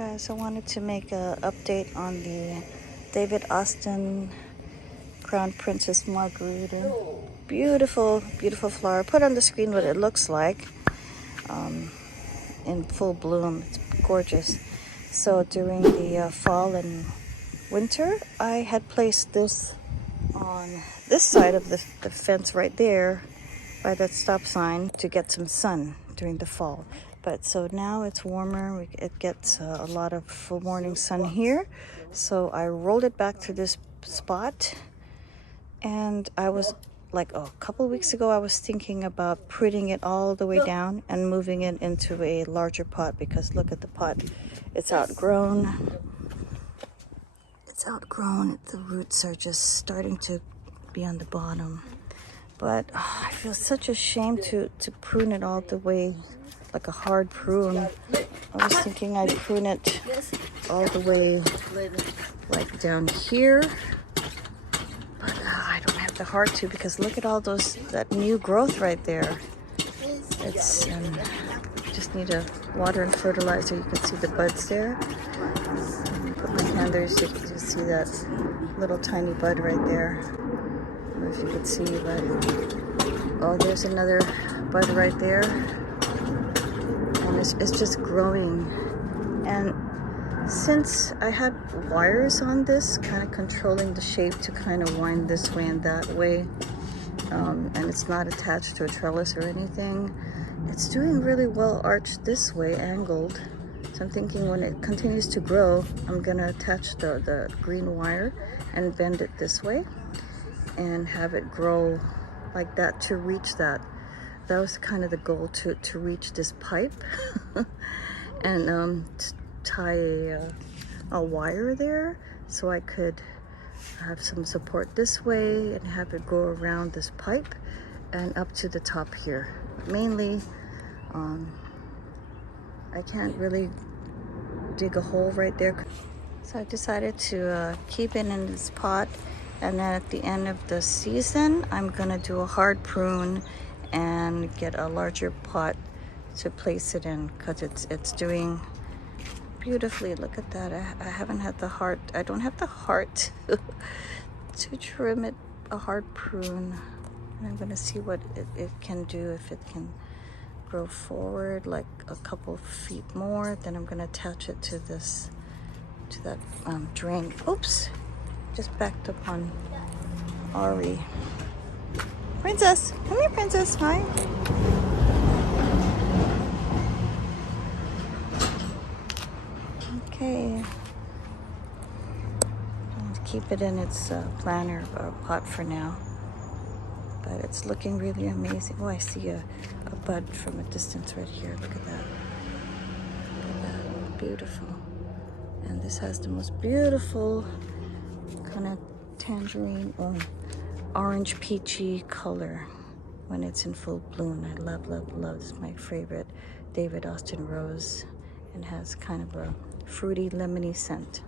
Guys, I wanted to make an update on the David Austin Crown Princess Margarita. Beautiful, beautiful flower. Put on the screen what it looks like in full bloom. It's gorgeous. So during the fall and winter, I had placed this on this side of the fence right there by that stop sign to get some sun during the fall. But so now it's warmer. It gets a lot of full morning sun here. So I rolled it back to this spot. And I was like, a couple of weeks ago, I was thinking about pruning it all the way down and moving it into a larger pot because look at the pot. It's outgrown. It's outgrown. The roots are just starting to be on the bottom. But I feel such a shame to prune it all the way, like a hard prune. I was thinking I'd prune it all the way like down here. But I don't have the heart to because look at all that new growth right there. It's just need to water and fertilizer. You can see the buds there. Put my hand there so you can just see that little tiny bud right there. I don't know if you can see, but oh, there's another bud right there, and it's just growing. And since I had wires on this, kind of controlling the shape to kind of wind this way and that way, and it's not attached to a trellis or anything, it's doing really well arched this way, angled. So I'm thinking when it continues to grow, I'm gonna attach the green wire and bend it this way and have it grow like that to reach that. That was kind of the goal, to reach this pipe and tie a wire there so I could have some support this way and have it go around this pipe and up to the top here. Mainly, I can't really dig a hole right there. So I decided to keep it in this pot, and then at the end of the season, I'm gonna do a hard prune and get a larger pot to place it in because it's doing beautifully. Look at that. I haven't had the heart. I don't have the heart to trim it a hard prune. And I'm gonna see what it can do, if it can grow forward like a couple feet more. Then I'm gonna attach it to that drain. Oops, just backed up on Ari. Princess, come here, Princess. Hi. Okay. I'll keep it in its planter or pot for now. But it's looking really amazing. Oh, I see a bud from a distance right here. Look at that. Look at that. Beautiful. And this has the most beautiful kind of tangerine or orange peachy color when it's in full bloom. I love, love, love. It's my favorite David Austin rose and has kind of a fruity, lemony scent.